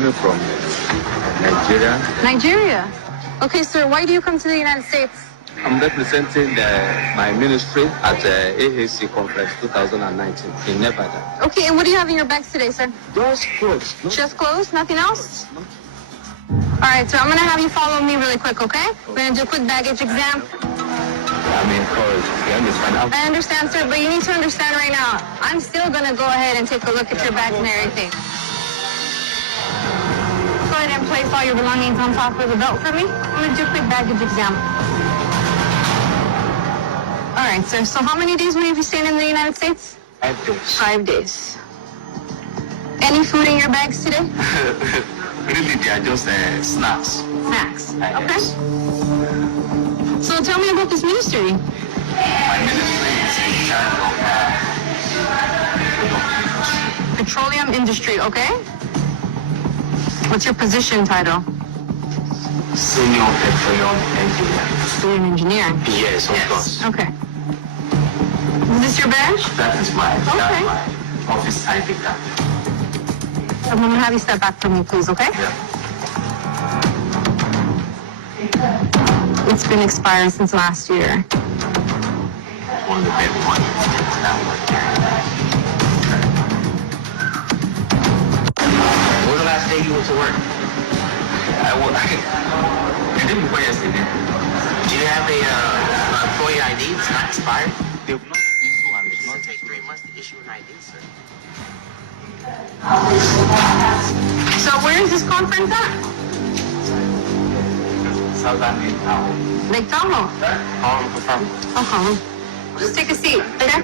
coming from Nigeria. Nigeria? Okay, sir, why do you come to the United States? I'm representing my ministry at the AAC Conference 2019 in Nevada. Okay, and what do you have in your bags today, sir? Just clothes. No? Just clothes? Nothing else? No. All right, so I'm going to have you follow me really quick, okay? We're going to do a quick baggage exam. I'm encouraged. You understand? I understand, sir, but you need to understand right now, I'm still going to go ahead and take a look at your bags and everything. Go ahead and place all your belongings on top of the belt for me. I'm going to do a quick baggage exam. All right, sir, so how many days will you be staying in the United States? 5 days. 5 days. Any food in your bags today? Really, they are just snacks. Snacks. Okay. Yes. So tell me about this ministry. My ministry is in charge of Petroleum industry, okay? What's your position title? senior petroleum engineer. You're an engineer? Yes, of course. Okay. Is this your badge? That is my office ID card. I'm going to have you step back from me, please, okay? Yeah. It's been expired since last year. On the bed one. When was the last day you went to work? I didn't work yesterday. Do you have a employee ID that's not expired? They've not issued an It doesn't take 3 months to issue an ID, sir. So where is this conference at? Southern Lake Town. Lake Tahoe. Confirm. Okay. Just take a seat, okay?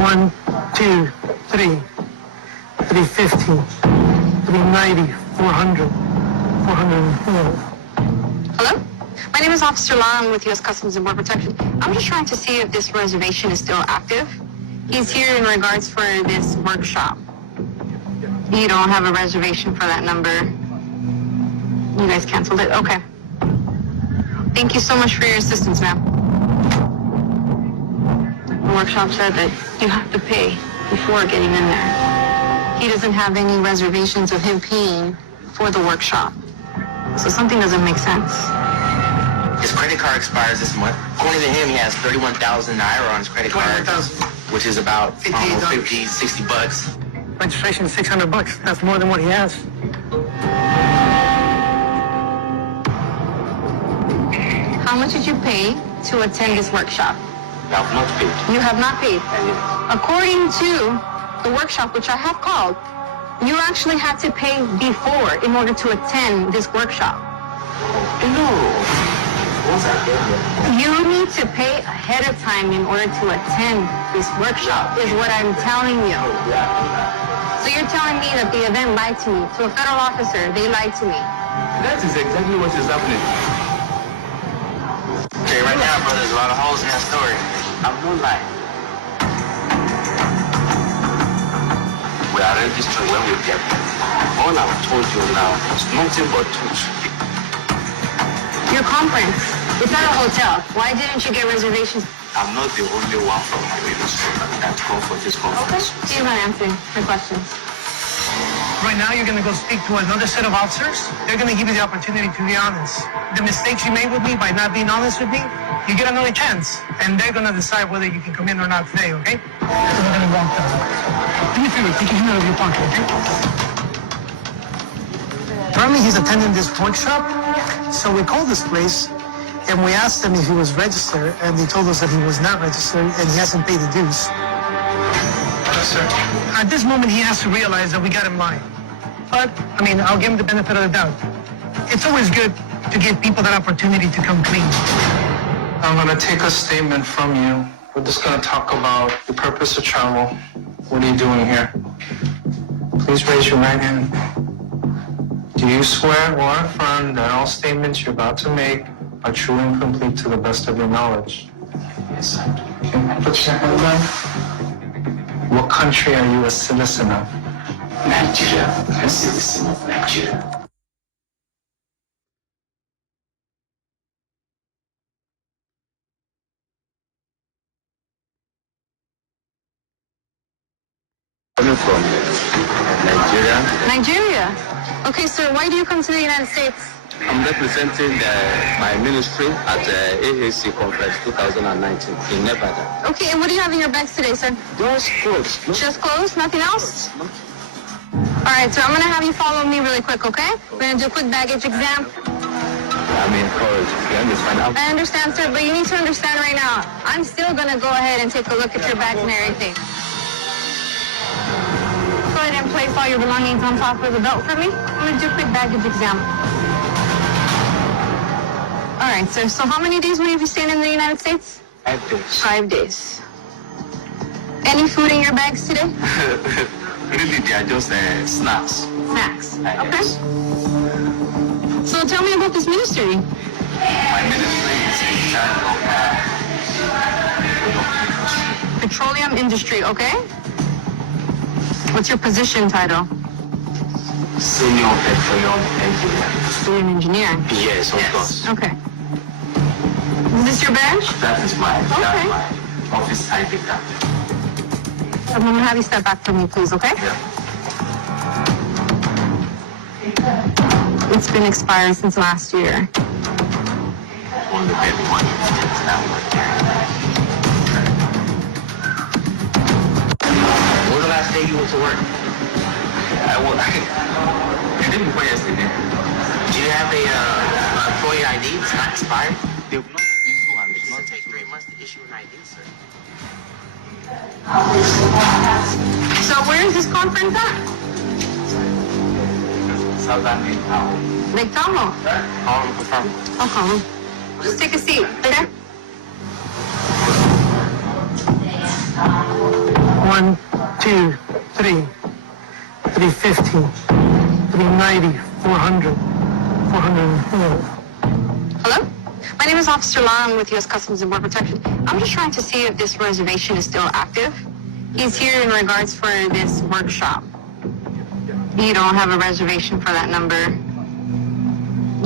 1, 2, 3, 350, 390, 400, 404. Hello? My name is Officer Lam. I'm with U.S. Customs and Border Protection. I'm just trying to see if this reservation is still active. He's here in regards for this workshop. You don't have a reservation for that number. You guys canceled it? Okay. Thank you so much for your assistance, ma'am. The workshop said that you have to pay before getting in there. He doesn't have any reservations of him paying for the workshop. So something doesn't make sense. His credit card expires this month. According to him, he has 31,000 naira on his credit card, 21,000. which is about almost $58. 50, 60 bucks. Registration is $600. That's more than what he has. How much did you pay to attend this workshop? I have not paid. You have not paid. According to the workshop, which I have called, you actually had to pay before in order to attend this workshop. No. Once I get here. You need to pay ahead of time in order to attend this workshop, is what I'm telling you. So you're telling me that the event lied to me, to a federal officer, they lied to me. That is exactly what is happening. Okay, right now, brother, there's a lot of holes in that story. I'm not lying. We are registered when we get there. All I've told you now is nothing but truth. Your conference, it's not a hotel. Why didn't you get reservations? I'm not the only one from my ministry that come for this conference. You're not answering my questions. Right now, you're going to go speak to another set of officers. They're going to give you the opportunity to be honest. The mistakes you made with me by not being honest with me, you get another chance. And they're going to decide whether you can come in or not today, okay? So we're going to walk down. Do me a favor, take your hand out of your pocket, okay? Apparently, he's attending this workshop. So we called this place, and we asked him if he was registered, and they told us that he was not registered, and he hasn't paid the dues. Sir. At this moment, he has to realize that we got him lying. But, I mean, I'll give him the benefit of the doubt. It's always good to give people that opportunity to come clean. I'm going to take a statement from you. We're just going to talk about the purpose of travel. What are you doing here? Please raise your right hand. Do you swear or affirm that all statements you're about to make are true and complete to the best of your knowledge? Yes, I do. Okay, put your hand down. What country are you a citizen of? Nigeria. I'm a citizen of Nigeria. coming from Nigeria. Nigeria. Okay, sir, why do you come to the United States? I'm representing my ministry at the AAC conference 2019 in Nevada. Okay, and what do you have in your bags today, sir? Just clothes. Just clothes, nothing else? All right, so I'm going to have you follow me really quick, okay? We're going to do a quick baggage exam. I'm encouraged. You understand? I understand, sir, but you need to understand right now, I'm still going to go ahead and take a look at your bags and everything. Go ahead and place all your belongings on top of the belt for me. I'm going to do a quick baggage exam. All right, sir, so how many days will you be staying in the United States? 5 days. 5 days. Any food in your bags today? Really, they are just snacks. Snacks. Yes. Okay. So tell me about this ministry. My ministry is in charge of Petroleum industry, okay? What's your position title? senior petroleum engineer. You're an engineer. Yes, of course. Okay. Is this your badge? That's Okay. my office ID card. I'm going to have you step back from me, please, okay? Yeah. It's been expired since last year. On the baby one. When was the last day you went to work? I didn't go yesterday. Do you have a employee ID? It's not expired. They've not issue one. It doesn't take 3 months to issue an ID, sir. So where is this conference at? Southern Lake Tahoe. Confirm. Okay. Just take a seat, okay? 1, 2, 3, 350, 390, 400, 404. Hello? My name is Officer Lam with U.S. Customs and Border Protection. I'm just trying to see if this reservation is still active. He's here in regards for this workshop. You don't have a reservation for that number.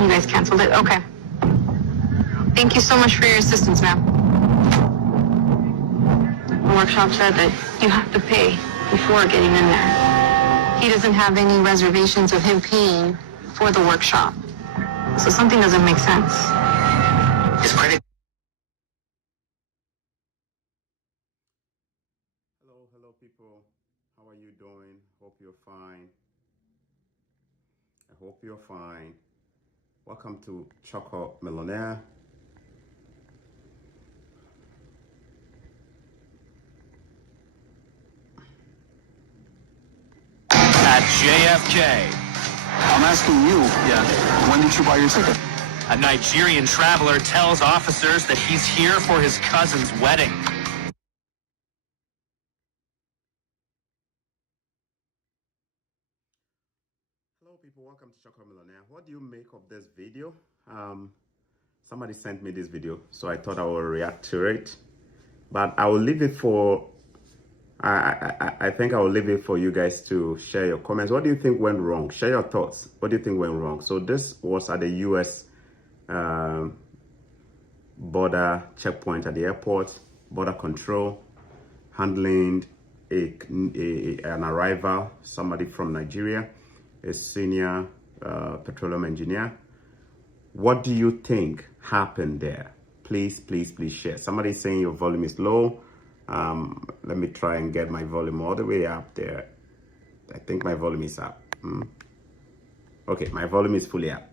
You guys canceled it? Okay. Thank you so much for your assistance, ma'am. The workshop said that you have to pay before getting in there. He doesn't have any reservations of him paying for the workshop. So something doesn't make sense. His credit. Hello people. How are you doing? Hope you're fine. I hope you're fine. Welcome to Choco Millionaire. At JFK, I'm asking you, when did you buy your ticket? a Nigerian traveler tells officers that he's here for his cousin's wedding. Hello people, welcome to Choco Millionaire. What do you make of this video? Somebody sent me this video, so I thought I would react to it. But I will leave it for I think I will leave it for you guys to share your comments. What do you think went wrong? Share your thoughts. What do you think went wrong? So this was at the U.S. Border checkpoint at the airport, border control, handling an arrival, somebody from Nigeria, a senior petroleum engineer. What do you think happened there? Please share. Somebody's saying your volume is low. Let me try and get my volume all the way up there. I think my volume is up. Okay, my volume is fully up.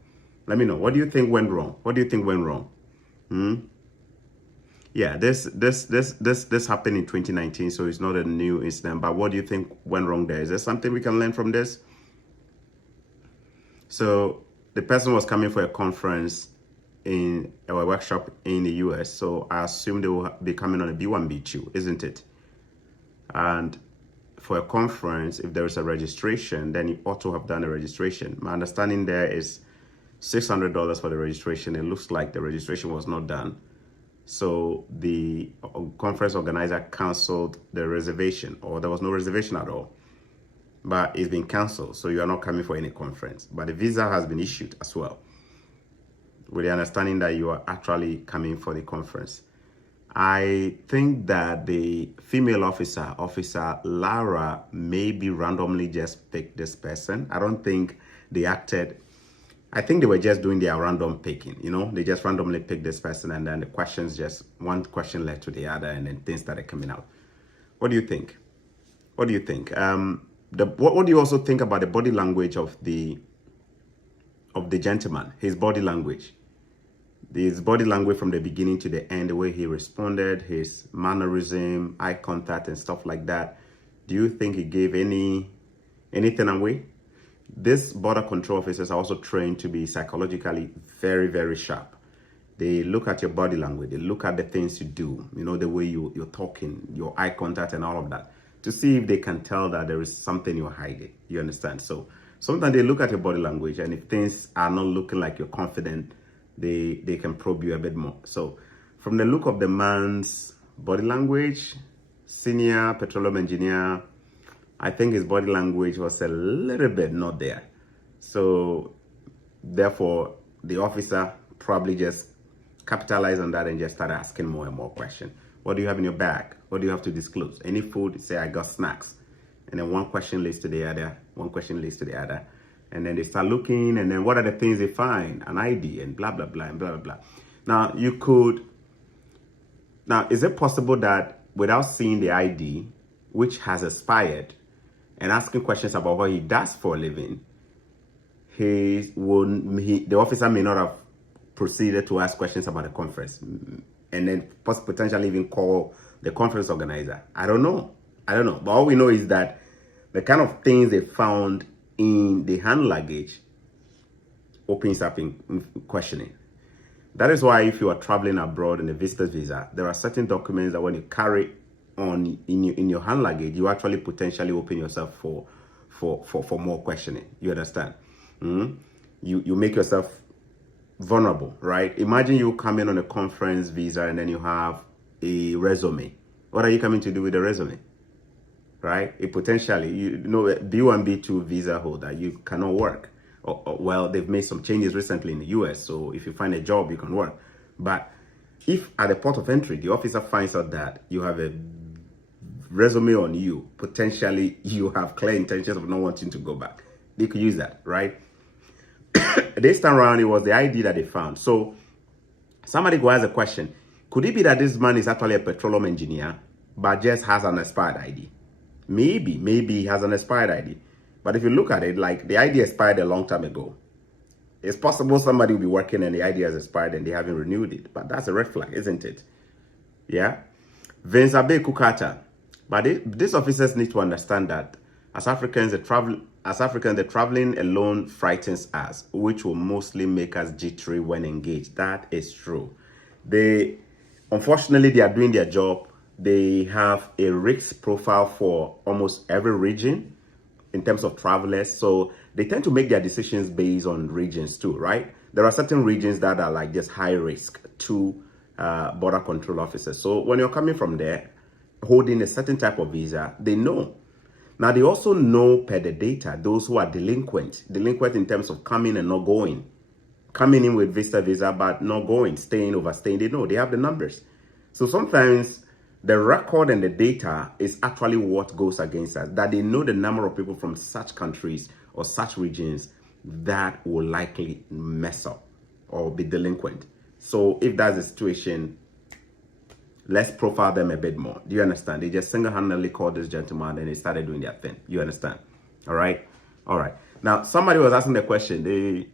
Let me know. What do you think went wrong? What do you think went wrong? Yeah, this happened in 2019, so it's not a new incident. But what do you think went wrong there? Is there something we can learn from this? So the person was coming for a conference in a workshop in the US, so I assume they will be coming on a B1, B2, isn't it? And for a conference, if there is a registration, then you ought to have done a registration. My understanding there is $600 for the registration. It looks like the registration was not done. So the conference organizer canceled the reservation, or there was no reservation at all. But it's been canceled, so you are not coming for any conference. But the visa has been issued as well, with the understanding that you are actually coming for the conference. I think that the female officer, Officer Lara, maybe randomly just picked this person. I don't think they acted. I think they were just doing their random picking, you know, they just randomly picked this person, and then the questions just, one question led to the other, and then things started coming out. What do you think? What do you think? What do you also think about the body language of the gentleman, his body language? His body language from the beginning to the end, the way he responded, his mannerism, eye contact and stuff like that. Do you think he gave anything away? These border control officers are also trained to be psychologically very, very sharp. They look at your body language, they look at the things you do, you know, the way you're talking, your eye contact and all of that, to see if they can tell that there is something you're hiding. You understand? So sometimes they look at your body language, and if things are not looking like you're confident, they can probe you a bit more. So from the look of the man's body language, senior petroleum engineer, I think his body language was a little bit not there. So therefore, the officer probably just capitalized on that and just started asking more and more questions. What do you have in your bag? What do you have to disclose? Any food? Say, I got snacks. And then one question leads to the other, one question leads to the other. And then they start looking, and then what are the things they find? An ID and blah, blah, blah, and blah, blah, blah. Now, is it possible that without seeing the ID, which has expired, and asking questions about what he does for a living, the officer may not have proceeded to ask questions about the conference, and then potentially even call the conference organizer? I don't know. But all we know is that the kind of things they found in the hand luggage opens up in questioning. That is why if you are traveling abroad in a visitor's visa, there are certain documents that when you carry on in your hand luggage, you actually potentially open yourself for more questioning. You understand? You make yourself vulnerable, right? Imagine you come in on a conference visa and then you have a resume. What are you coming to do with the resume? Right? It potentially, you know, B1, B2 visa holder, you cannot work. Well, they've made some changes recently in the US, so if you find a job, you can work. But if at the port of entry, the officer finds out that you have a resume on you, potentially you have clear intentions of not wanting to go back, they could use that, right? This time around, it was the ID that they found. So somebody go ask a question. Could it be that this man is actually a petroleum engineer, but just has an expired ID? Maybe he has an expired ID. But if you look at it, like the ID expired a long time ago. It's possible somebody will be working and the ID has expired and they haven't renewed it. But that's a red flag, isn't it? Yeah? Vince Abe Kukata. But these officers need to understand that as Africans, the traveling alone frightens us, which will mostly make us jittery when engaged. That is true. Unfortunately, they are doing their job. They have a risk profile for almost every region in terms of travelers. So they tend to make their decisions based on regions too, right? There are certain regions that are like just high risk to border control officers. So when you're coming from there, holding a certain type of visa, they know. Now, they also know per the data, those who are delinquent in terms of coming and not going, coming in with visitor visa, but not going, staying, overstaying. They know, they have the numbers. So sometimes the record and the data is actually what goes against us, that they know the number of people from such countries or such regions that will likely mess up or be delinquent. So if that's the situation, let's profile them a bit more. Do you understand? They just single-handedly called this gentleman and they started doing their thing. You understand? All right. Now, somebody was asking the question,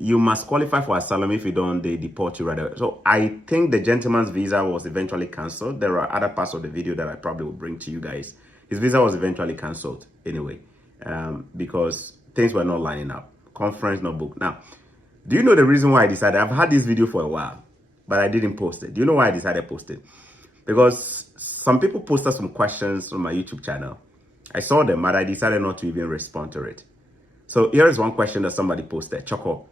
you must qualify for asylum. If you don't, they deport you right away. So I think the gentleman's visa was eventually cancelled. There are other parts of the video that I probably will bring to you guys. His visa was eventually cancelled anyway, because things were not lining up. Conference not booked. Now, do you know the reason why I decided? I've had this video for a while, but I didn't post it. Do you know why I decided to post it? Because some people posted some questions on my YouTube channel. I saw them, but I decided not to even respond to it. So here is one question that somebody posted. Choco.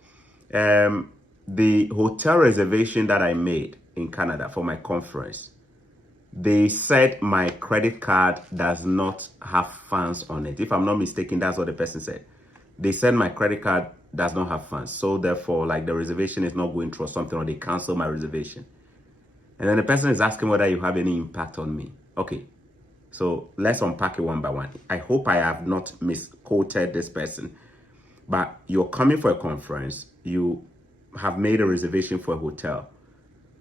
The hotel reservation that I made in Canada for my conference, they said my credit card does not have funds on it. If I'm not mistaken, that's what the person said. They said my credit card does not have funds. So therefore, like the reservation is not going through or something, or they cancel my reservation. And then the person is asking whether you have any impact on me. Okay, so let's unpack it one by one. I hope I have not misquoted this person, but you're coming for a conference, you have made a reservation for a hotel,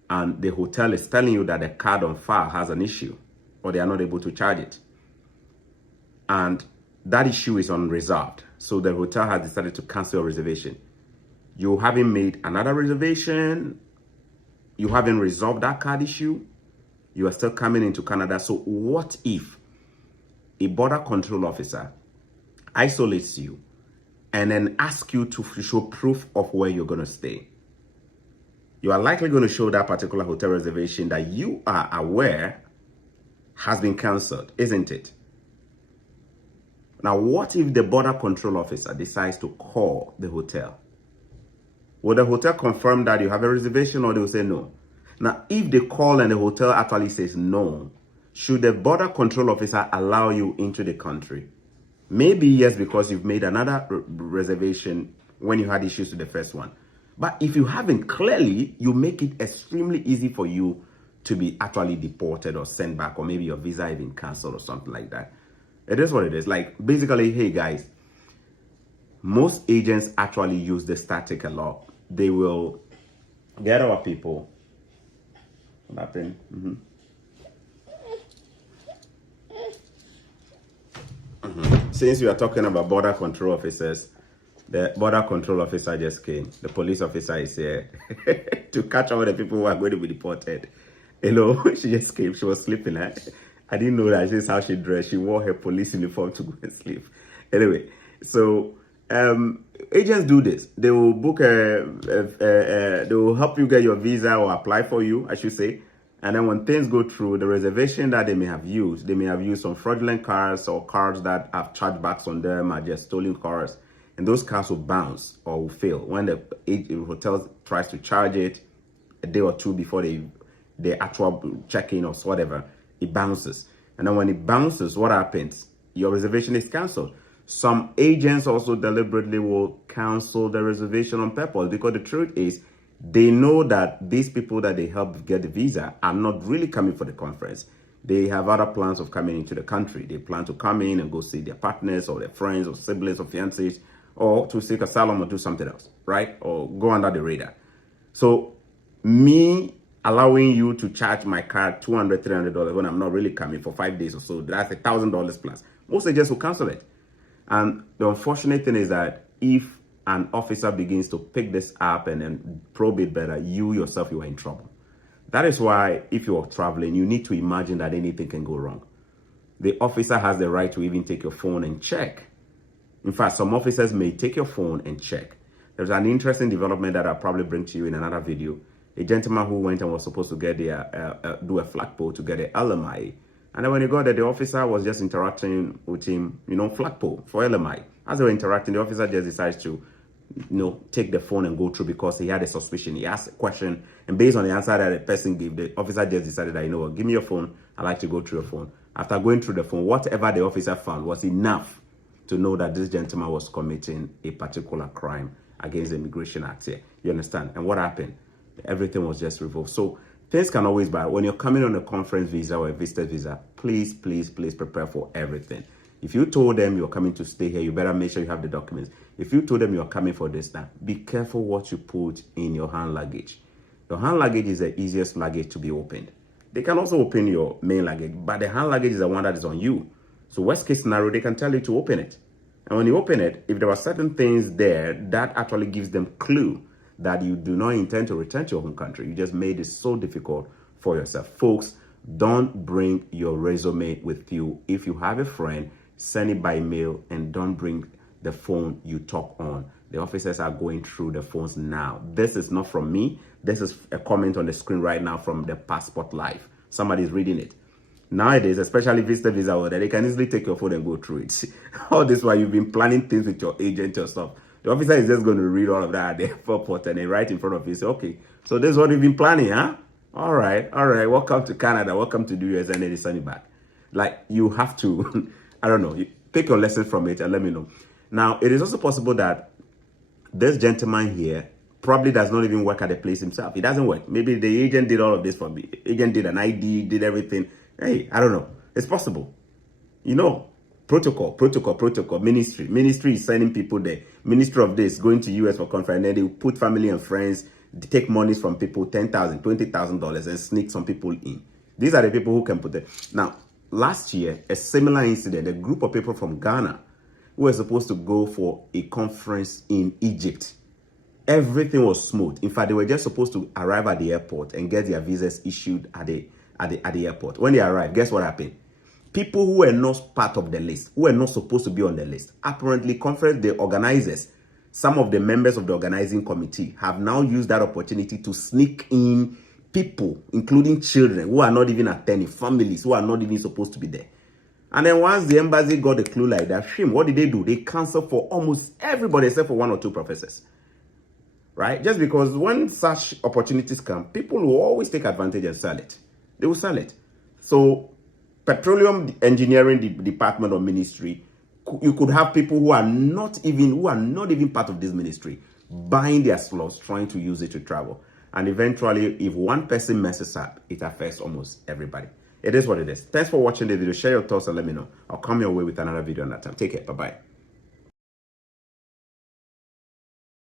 and the hotel is telling you that the card on file has an issue, or they are not able to charge it. And that issue is unresolved. So the hotel has decided to cancel your reservation. You haven't made another reservation. You haven't resolved that card issue. You are still coming into Canada. So what if a border control officer isolates you and then asks you to show proof of where you're going to stay? You are likely going to show that particular hotel reservation that you are aware has been canceled, isn't it? Now, what if the border control officer decides to call the hotel? Will the hotel confirm that you have a reservation, or they will say no? Now, if they call and the hotel actually says no, should the border control officer allow you into the country? Maybe yes, because you've made another reservation when you had issues with the first one. But if you haven't, clearly, you make it extremely easy for you to be actually deported or sent back, or maybe your visa even canceled or something like that. It is what it is. Like, basically, hey guys, most agents actually use the static a lot. They will get our people. What happened? Since we are talking about border control officers, the border control officer just came. The police officer is here to catch all the people who are going to be deported. You know, she just came. She was sleeping. I didn't know that this is how she dressed. She wore her police uniform to go and sleep. Anyway, so agents do this. They will book they will help you get your visa, or apply for you, I should say. And then when things go through, the reservation that they may have used some fraudulent cards, or cards that have chargebacks on them, are just stolen cards. And those cards will bounce or will fail. When the hotel tries to charge it a day or two before the actual check-in or whatever, it bounces. And then when it bounces, what happens? Your reservation is canceled. Some agents also deliberately will cancel the reservation on purpose, because the truth is, they know that these people that they help get the visa are not really coming for the conference. They have other plans of coming into the country. They plan to come in and go see their partners or their friends or siblings or fiancés, or to seek asylum or do something else, right? Or go under the radar. So me allowing you to charge my card $200, $300 when I'm not really coming for 5 days or so, that's $1,000 plus. Most agents will cancel it. And the unfortunate thing is that if an officer begins to pick this up and then probe it better, you yourself, you are in trouble. That is why if you are traveling, you need to imagine that anything can go wrong. The officer has the right to even take your phone and check. In fact, some officers may take your phone and check. There's an interesting development that I'll probably bring to you in another video. A gentleman who went and was supposed to get do a flagpole to get an LMI. And then when he got there, the officer was just interacting with him, flagpole for LMI. As they were interacting, the officer just decides to, take the phone and go through, because he had a suspicion. He asked a question, and based on the answer that the person gave, the officer just decided that, give me your phone. I'd like to go through your phone. After going through the phone, whatever the officer found was enough to know that this gentleman was committing a particular crime against the Immigration Act here. You understand? And what happened? Everything was just revoked. So things can always be. When you're coming on a conference visa or a visitor visa, please, please, please prepare for everything. If you told them you're coming to stay here, you better make sure you have the documents. If you told them you're coming for this, now be careful what you put in your hand luggage. Your hand luggage is the easiest luggage to be opened. They can also open your main luggage, but the hand luggage is the one that is on you. So worst case scenario, they can tell you to open it. And when you open it, if there are certain things there, that actually gives them clue that you do not intend to return to your home country. You just made it so difficult for yourself. Folks, don't bring your resume with you. If you have a friend, send it by mail, and don't bring the phone you talk on. The officers are going through the phones now. This is not from me. This is a comment on the screen right now from the Passport Live. Somebody's reading it. Nowadays, especially visitor visa order, they can easily take your phone and go through it. All this while you've been planning things with your agent yourself. The officer is just going to read all of that at the airport and then right in front of you say, okay, so this is what you've been planning, huh? All right, welcome to Canada, welcome to the US, and then they send it back. Like, you have to, I don't know, you take your lesson from it and let me know. Now, it is also possible that this gentleman here probably does not even work at the place himself. It doesn't work. Maybe the agent did all of this for me. Agent did an ID, did everything. Hey, I don't know. It's possible. You know, protocol. Ministry is sending people there. Ministry of this, going to US for conference. And then they put family and friends, they take monies from people, $10,000, $20,000, and sneak some people in. These are the people who can put it. Now, last year, a similar incident, a group of people from Ghana who were supposed to go for a conference in Egypt. Everything was smooth. In fact, they were just supposed to arrive at the airport and get their visas issued at the airport. When they arrived, guess what happened? People who were not part of the list, who were not supposed to be on the list, apparently the organizers, some of the members of the organizing committee have now used that opportunity to sneak in people, including children who are not even attending, families who are not even supposed to be there. And then once the embassy got a clue like that, what did they do? They canceled for almost everybody except for 1 or 2 professors. Right? Just because when such opportunities come, people will always take advantage and sell it. They will sell it. So, Petroleum Engineering Department or Ministry, you could have people who are not even part of this ministry buying their slots, trying to use it to travel. And eventually, if one person messes up, it affects almost everybody. It is what it is. Thanks for watching the video. Share your thoughts and let me know. I'll come your way with another video on that time. Take care. Bye-bye.